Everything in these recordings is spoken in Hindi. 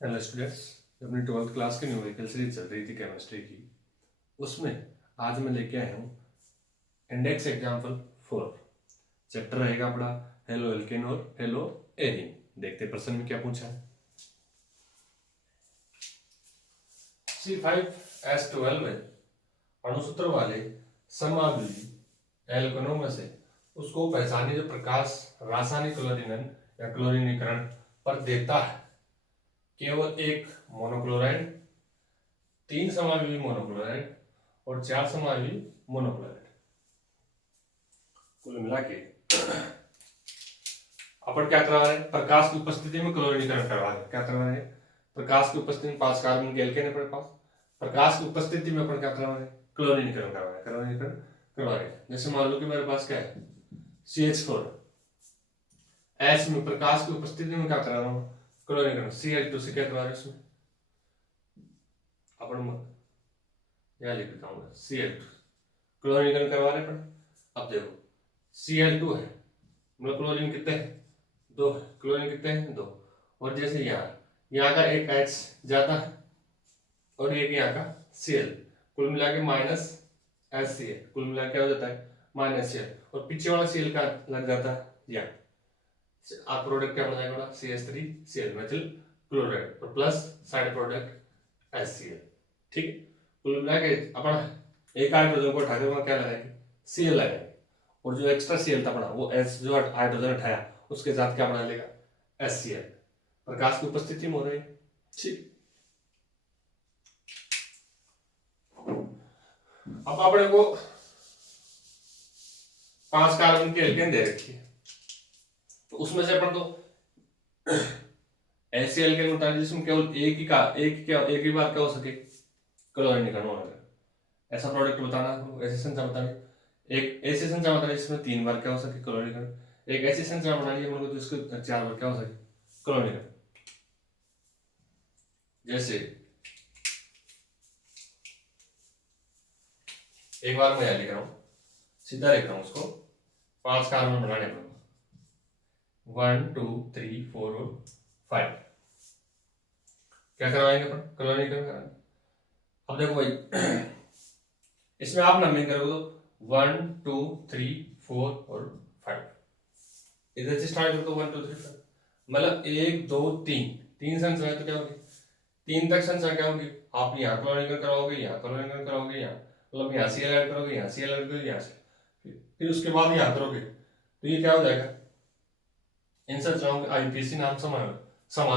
हेलो स्टूडेंट्स, अपनी 12th क्लास की न्यूमेरिकल सीरीज चल रही थी केमिस्ट्री की। उसमें आज मैं लेके आया हूँ इंडेक्स एग्जाम्पल 4। चैप्टर रहेगा अपना हेलो एल्केन और हेलो एरीन। देखते प्रश्न में क्या पूछा है। C5H12 में अणुसूत्र वाले समावली एल्केनों में से उसको पहचानिए जो प्रकाश रासायनिक क्लोरीनन या क्लोरीनीकरण पर देता है। केवल एक मोनोक्लोराइड, 3 समावली मोनोक्लोराइड और 4 समावली मोनोक्लोराइड। कुल मिला के अपन क्या करवा रहे हैं, प्रकाश की उपस्थिति में क्लोरीनीकरण करवा रहे हैं। क्या करवा रहे हैं, प्रकाश की उपस्थिति में 5 कार्बन के एल्केन है अपने पास। प्रकाश की उपस्थिति में अपन क्या करवा रहे हैं, क्लोरीनीकरण करवा रहे हैं। क्लोरीनीकरण करवा रहे हैं। जैसे मान लो कि मेरे पास क्या है CH4, एच में प्रकाश की उपस्थिति में क्या करा रहा हूँ, क्लोरीनीकरण। Cl2 से क्या करवा रहे हैं, उसमें अपन यहाँ लिख देता हूँ Cl2 क्लोरीनीकरण करवा रहे हैं। अब देखो Cl2 है, मतलब क्लोरीन कितने हैं, 2 है। क्लोरीन कितने हैं, 2। और जैसे यहाँ का एक H जाता है और एक यहाँ का Cl, कुल मिला के -HCl, कुल मिला के क्या हो जाता है -Cl। और पीछे वाला Cl का लग जाता है यहाँ। आप प्रोडक्ट क्या बन जाएगा, CH3Cl मेथिल क्लोराइड और प्लस साइड प्रोडक्ट HCl। ठीक है, कुल मिला के अपन एक हाइड्रोजन को उठाकर वहां क्या लगाएंगे, Cl लगाएंगे। और जो एक्स्ट्रा Cl था अपना वो H जो हाइड्रोजन उठाया उसके साथ क्या बना लेगा, HCl। प्रकाश की उपस्थिति में हो रही है। ठीक, अब अपने को 5 कार्बन की एल्केन दे रखी है, तो उसमें से अपन तो ऐसे एल्केन उतारे जिसमें केवल एक ही बार क्या हो सके, क्लोरीनीकरण हो रहा। ऐसा प्रोडक्ट बताना आपको, ऐसी संख्या बतानी। एक ऐसी संख्या बतानी जिसमें 3 बार क्या हो सके, क्लोरीनीकरण। एक ऐसी संख्या बनानी है तो इसको 4 बार क्या हो सके, क्लोरीनीकरण। जैसे एक बार मैं लिख रहा हूं, सीधा लिख रहा हूं उसको। 5 कार्बन बनाने पर 1 2 3 4 और 5 क्या करवाएंगे अपन, क्लोरीनीकरण कराएंगे। अब देखो भाई इसमें आप नंबरिंग करोगे तो 1 2 3 4 और 5, इधर से स्टार्ट कर दो 1 2 3 5, मतलब 1 2 3 3 संख्या तो क्या होगी, 3 तक संख्या क्या होगी। आप यहाँ क्लोरीनीकरण कराओगे, यहाँ क्लोरीनीकरण कराओगे, यहाँ मतलब यहाँ Cl ऐड करोगे, यहाँ Cl ऐड करोगे, यहाँ से फिर उसके बाद यहाँ करोगे तो ये क्या हो जाएगा, इन संख्याओं का आईपीसी नाम समान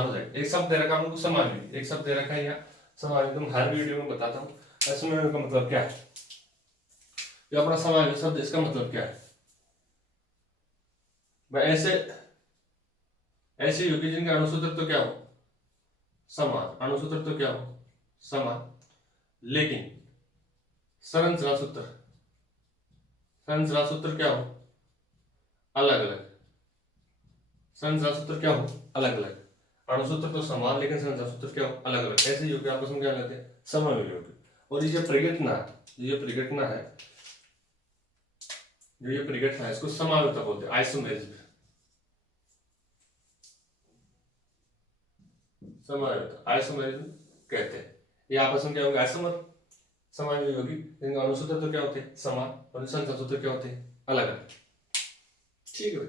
हो जाएगा। एक शब्द दे रखा हमको समावली, एक शब्द दे रखा है यहाँ समावली। तुम हर वीडियो में बताता हूँ इसमें का मतलब क्या है, जो अपना समावली शब्द इसका मतलब क्या है। ऐसे ऐसे योगी जिनका अणुसूत्र तो क्या हो समान, अणुसूत्र तो क्या हो समान, लेकिन संरचना सूत्र क्या हो अलग अलग। संरचना सूत्र क्या हो अलग अलग, अणुसूत्र तो समान लेकिन संरचना सूत्र क्या हो अलग अलग। ऐसे योग आपस में क्या लेते हैं, समावली योग। और ये जो परिघटना है, जो ये परिघटना है इसको समावृत बोलते हैं, आइसोमेरिज्म। समावृत आइसोमेरिज्म कहते हैं। ये आपस में क्या होगा, आइसोमर समावली होगी, इनका अणुसूत्र तो क्या होते हैं समान और संरचना सूत्र क्या होते हैं अलग अलग। ठीक है भाई,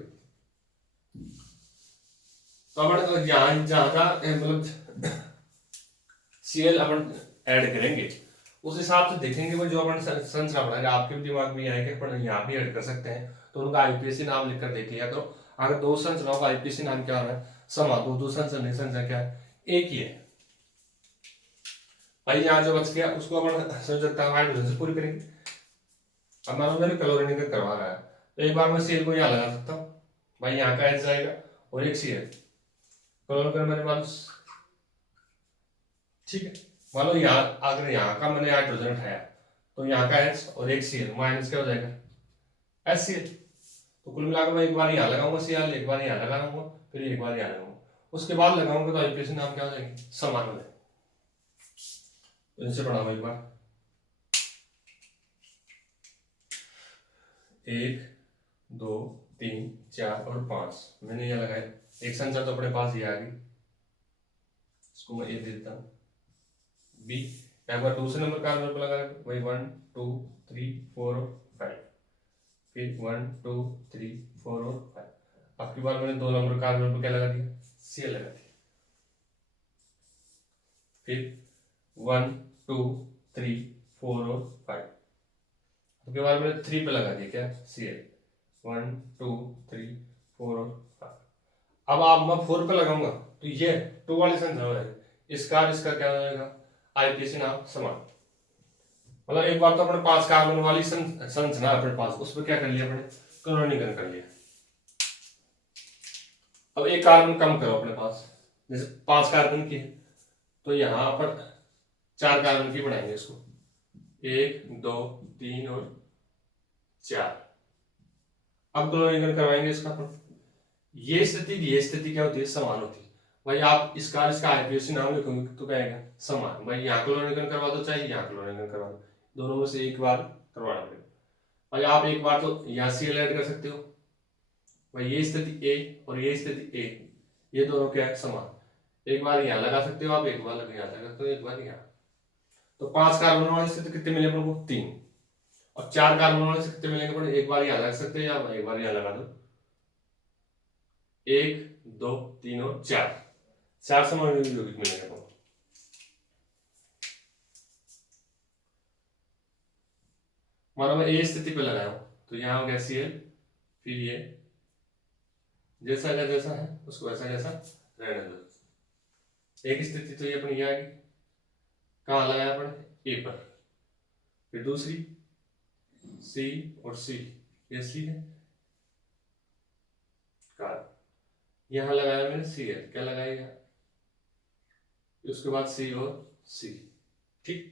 तो अपन यहाँ जहाँ का मतलब Cl अपन ऐड करेंगे उस हिसाब से देखेंगे भाई, जो अपन संरचना बनाएंगे आपके भी दिमाग में आएगा अपन यहाँ भी ऐड कर सकते हैं। तो उनका आईपीएसी नाम लिखकर देख लिया करो। अगर 2 संरचनाओं का आईपीएसी नाम क्या हो रहा है समान, तो 2 संरचना क्या है एक ही है भाई। यहाँ जो बच गया उसको अपन समझ सकते हैं हाइड्रोजन से पूरी करेंगे। अब मान लो मेरे क्लोरीनीकरण करवा रहा है तो एक बार मैं Cl को यहाँ लगा सकता हूँ भाई, यहाँ का H जाएगा और एक Cl क्लोरीनीकरण मेरे पास। ठीक है, मान लो यहाँ अगर यहाँ का मैंने हाइड्रोजन उठाया तो यहाँ का H और एक Cl माइनस क्या हो जाएगा HCl। तो कुल मिलाकर मैं एक बार यहाँ लगाऊंगा Cl, एक बार यहाँ लगाऊंगा, फिर एक बार यहाँ लगाऊंगा, उसके बाद लगाऊंगा तो आईपीएसी नाम क्या हो जाएंगे समान हो जाएंगे। तो इनसे बढ़ाओ एक बार, 1 2 3 4 और 5 मैंने ये लगाया। एक संख्या तो अपने पास ये आ गई, इसको मैं ए दे देता हूँ, बी। एक बार दूसरे नंबर कार्बन पर लगा वही 1 2 3 4 और 5, फिर 1 2 3 4 और 5। आपकी बार मैंने 2 नंबर कार्बन पर क्या लगा दिया, Cl लगा दिया। फिर 1 2 3 4 और 5, आपके बार मैंने 3 पे लगा दिया क्या, Cl। 1 2 3 4 और 5। अब आप मैं 4 पे लगाऊंगा तो ये 2 वाली संख्या हो जाएगी, इसका क्या हो जाएगा, आईपीसी नाम समान। मतलब एक बार तो अपने पास कार्बन वाली संरचना अपने पास, उस पर क्या कर लिया अपने, क्लोरीनीकरण कर लिया। अब एक कार्बन कम करो अपने पास, जैसे 5 कार्बन की है तो यहां पर 4 कार्बन की बनाएंगे इसको, 1 2 3 और 4। अब क्लोरीनीकरण करवाएंगे इसका अपन। ये स्थिति क्या होती है, समान होती है। भाई आप इसका आईपीएसी नाम लिखोगे तो क्या आएगा, समान। भाई यहाँ क्लोरीनीकरण करवा दो चाहे यहाँ क्लोरीनीकरण करवा दो, दोनों में से एक बार करवाना पड़ेगा। भाई आप एक बार तो यहाँ Cl ऐड कर सकते हो। भाई ये स्थिति ए और ये स्थिति ए, ये दोनों क्या है, समान। एक बार यहाँ लगा सकते हो आप, एक बार यहाँ लगा सकते हो, एक बार यहाँ। तो 5 कार्बन वाले से तो कितने मिले अपने को, 3। और 4 कार्बन वाले से कितने मिलेंगे अपने, एक बार यहाँ लगा सकते हो या एक बार यहाँ लगा दो, 1 2 3 और 4 समान यौगिक मिलेंगे आपको। मानो मैं ए स्थिति पे लगाया हूं तो यहाँ हो गया Cl, फिर ये जैसा है उसको ऐसा जैसा रहने दो। एक स्थिति तो ये अपनी ये आ गई, कहाँ लगाया अपने, ए पर। फिर दूसरी C और C, ये C है, यहां लगाया मैंने Cl, क्या लगाया, उसके बाद C और C, ठीक।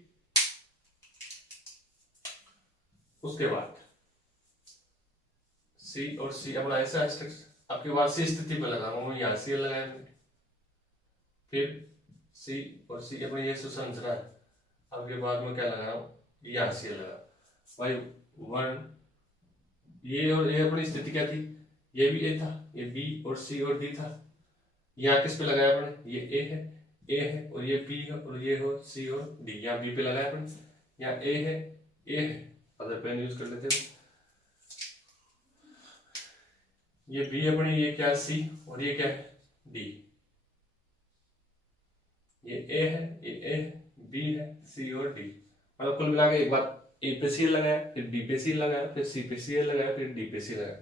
उसके बाद C और C अपना ऐसा स्ट्रक्चर, आपके बाद C स्थिति पे लगा मैं यहाँ Cl लगाया, फिर C और C अपनी ये सुसंरचना है। आपके बाद में क्या लगा रहा हूँ, यहाँ Cl लगा। भाई 1, ये और ये अपनी स्थिति क्या थी, ये भी A था, ये B और C और D था। यहाँ किस पे लगाया अपने, ये A है और ये B है और ये हो C और D। यहाँ B पे लगाया अपने, यहाँ A है, अदर पेन यूज कर लेते हो। ये B अपनी, ये क्या C और ये क्या है D। ये A है, ये A है, B है, C और D। मतलब कुल मिला के एक बार A पे Cl लगाया, फिर B पे Cl लगाया, फिर C पे Cl लगाया, फिर D पे Cl लगाया।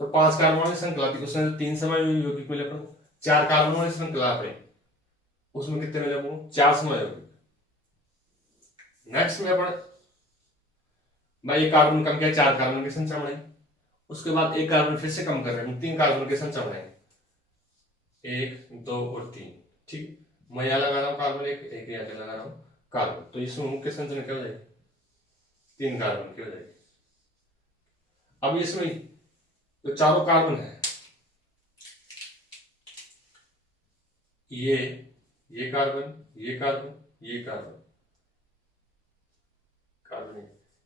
तो 5 कार्बन की श्रृंखला थी, उसमें 3 समय यौगिक मिले अपन। 4 कार्बन की श्रृंखला पे उसमें कितने मिले अपन, 4 समय यौगिक। नेक्स्ट में अपन भाई एक कार्बन कम किया, 4 कार्बन की संख्या बढ़ाई, उसके बाद एक कार्बन फिर से कम कर रहे हैं, 3 कार्बन की संख्या बढ़ाएंगे, 1 2 और 3, ठीक। मैं यहाँ लगा रहा हूँ कार्बन, एक यहाँ लगा रहा हूँ कार्बन, तो इस समूह की संरचना क्या हो जाएगी, 3 कार्बन की हो जाएगी। अब इसमें तो चारों कार्बन है, ये कार्बन, ये कार्बन, ये कार्बन,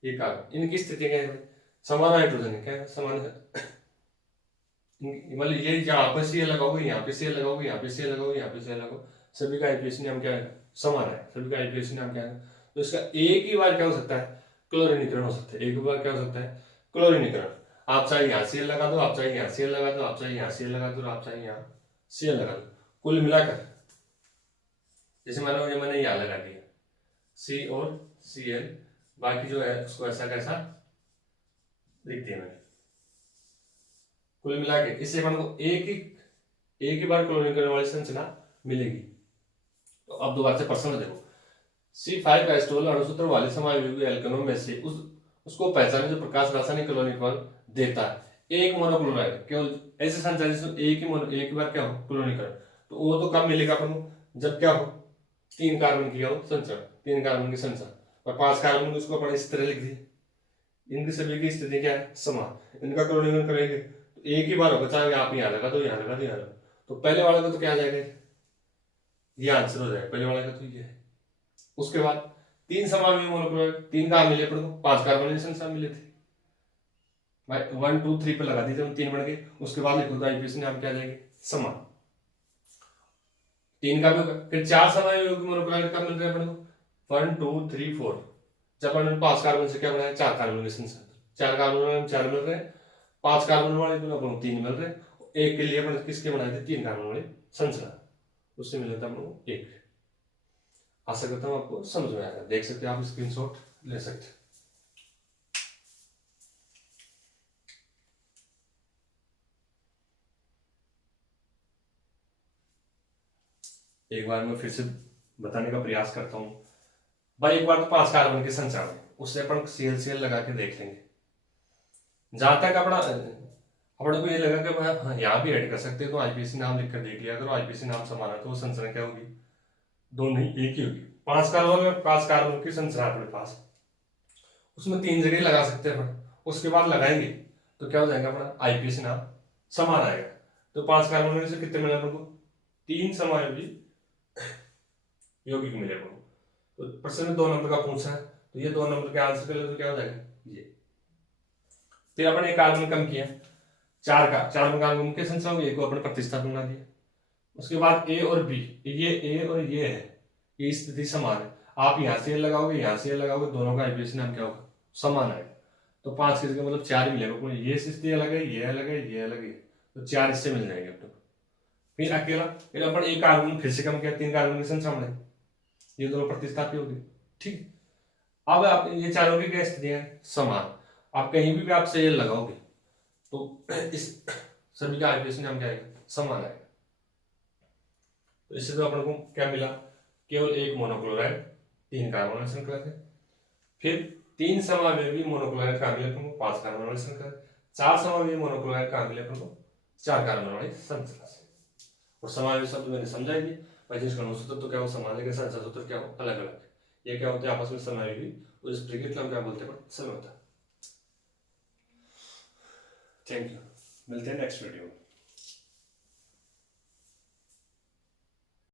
ये कार्बन, इनकी स्थिति क्या है, समान हाइड्रोजन है, क्या है, समान है। मतलब ये यहाँ पे Cl लगाओगे, यहाँ पे Cl लगाओगे, यहाँ पे Cl लगाओगे, यहाँ पे Cl लगाओगे, सभी का आईपीएसी नाम क्या है, समान है, सभी का आईपीएसी नाम क्या है। तो इसका एक ही बार क्या हो सकता है, क्लोरीनीकरण हो सकता है, एक बार क्या हो सकता है, क्लोरीनीकरण। आप चाहे यहाँ Cl लगा दो, आप चाहे यहाँ Cl लगा दो, आप चाहे यहाँ Cl लगा दो, आप चाहे यहाँ Cl लगा दो, कुल मिलाकर जैसे मान लो ये मैंने यहाँ लगा दिया C और Cl, बाकी जो है उसको ऐसा कैसा लिख दिया मैंने। कुल मिला के इससे अपन को एक ही बार क्लोरीनीकरण वाली संरचना मिलेगी। तो अब दोबारा से प्रश्न देखो, C5 एस्टोल अणुसूत्र वाले समायोगी एल्केनों में से उसको पहचाने जो प्रकाश रासायनिक क्लोरीनीकरण देता है। एक मोनोक्लोराइड केवल ऐसे संरचना जिसमें एक ही बार क्या हो, क्लोरीनीकरण। तो वो तो कब मिलेगा अपन को, जब क्या हो, 3 कार्बन की हो संरचना, 3 कार्बन की संरचना और 5 कार्बन को उसको अपन इस तरह लिख दिए। इनकी सभी की स्थिति क्या है, समान, इनका क्लोरीनीकरण करेंगे तो एक ही बार होगा, चाहे आप यहाँ लगा दो, यहाँ लगा दो, यहाँ लगा। तो पहले वाले का तो क्या आ जाएगा, ये आंसर हो जाएगा पहले वाले का, तो ये है। उसके बाद 3 समावेशी मोनोक्लोराइड, 3 कहाँ मिले अपन को, 5 कार्बन संख्या मिले थे भाई, 1 2 3 पे लगा दीजिए, 3 बन गए। उसके बाद लिखो आईपीएसी नाम क्या आ जाएगी, समान। 3 का भी होगा। फिर 4 समायोगी मोनोक्लोराइड कब मिल रहे हैं अपन को? 1 2 3 4। जब हमने 5 कार्बन से क्या बनाया? 4 कार्बन के संसार, 4 कार्बन में 4 मिल रहे हैं, 5 कार्बन वाले तो अपन को 3 मिल रहे हैं। एक के लिए अपन किसके बनाए थे? 3 कार्बन वाले संसार, उससे मिला था अपन को 1। आशा करता हूँ आपको समझ में आएगा। देख सकते हैं आप, स्क्रीनशॉट ले सकते हैं। एक बार मैं फिर से बताने का प्रयास करता हूँ भाई। एक बार तो 5 कार्बन के संचार है, उससे अपन CL लगा के देख लेंगे। जहां तक अपना अपने को ये लगा कि भाई हाँ यहाँ भी ऐड कर सकते हैं, तो IPC नाम लिखकर देख लिया। अगर IPC नाम समान है तो वो संरचना क्या होगी? दोनों ही एक ही होगी। 5 कार्बन में 5 कार्बन की संरचना अपने पास, उसमें 3 जगह लगा सकते हैं अपन। उसके बाद लगाएंगे तो क्या हो जाएगा? अपना IPC नाम समान आएगा। तो 5 कार्बन में से कितने मिले अपन को? 3 समायोगी यौगिक मिले अपन को। तो प्रश्न में 2 नंबर का पूछा है, तो ये 2 नंबर के आंसर के लिए तो क्या हो जाएगा? ये। फिर अपन एक कार्बन कम किया, 4 का 4 कार्बन के संख्या में 1 को अपन प्रतिस्थापन बना दिया। उसके बाद A और B, ये A और ये है, ये स्थिति समान है। आप यहाँ से लगाओगे, यहाँ से लगाओगे, दोनों का IPC नाम क्या होगा? समान आएगा। तो 5 की जगह मतलब 4 मिलेगा। ये स्थिति अलग है, ये अलग है, ये अलग है, तो 4 इससे मिल जाएंगे अपने को। फिर अकेला, फिर अपन एक कार्बन फिर से कम किया, 3 कार्बन की संख्या बनाई, ये दोनों प्रतिस्थापी हो गए। ठीक, अब आप ये चारों की क्या स्थिति है? समान। आप कहीं भी आप से ये लगाओगे तो इस सभी का IPC नाम क्या आएगा? समान आएगा। तो इससे तो अपन को क्या मिला? केवल एक मोनोक्लोराइड 3 कार्बन श्रृंखला है। फिर 3 समावेशी मोनोक्लोराइड का मिले अपन को 5 कार्बन वाली श्रृंखला, 4 समावेशी मोनोक्लोराइड का मिले अपन को 4 कार्बन वाली श्रृंखला से। और समावेश शब्द मैंने समझा ही, पच्चीस का सूत्र तो क्या हो? समाने के संचार सूत्र क्या हो? अलग अलग। ये क्या होते हैं? आपस में समावेशी, और इस ब्रैकेट हम क्या बोलते हैं? समय होता है। थैंक यू, मिलते हैं नेक्स्ट वीडियो में।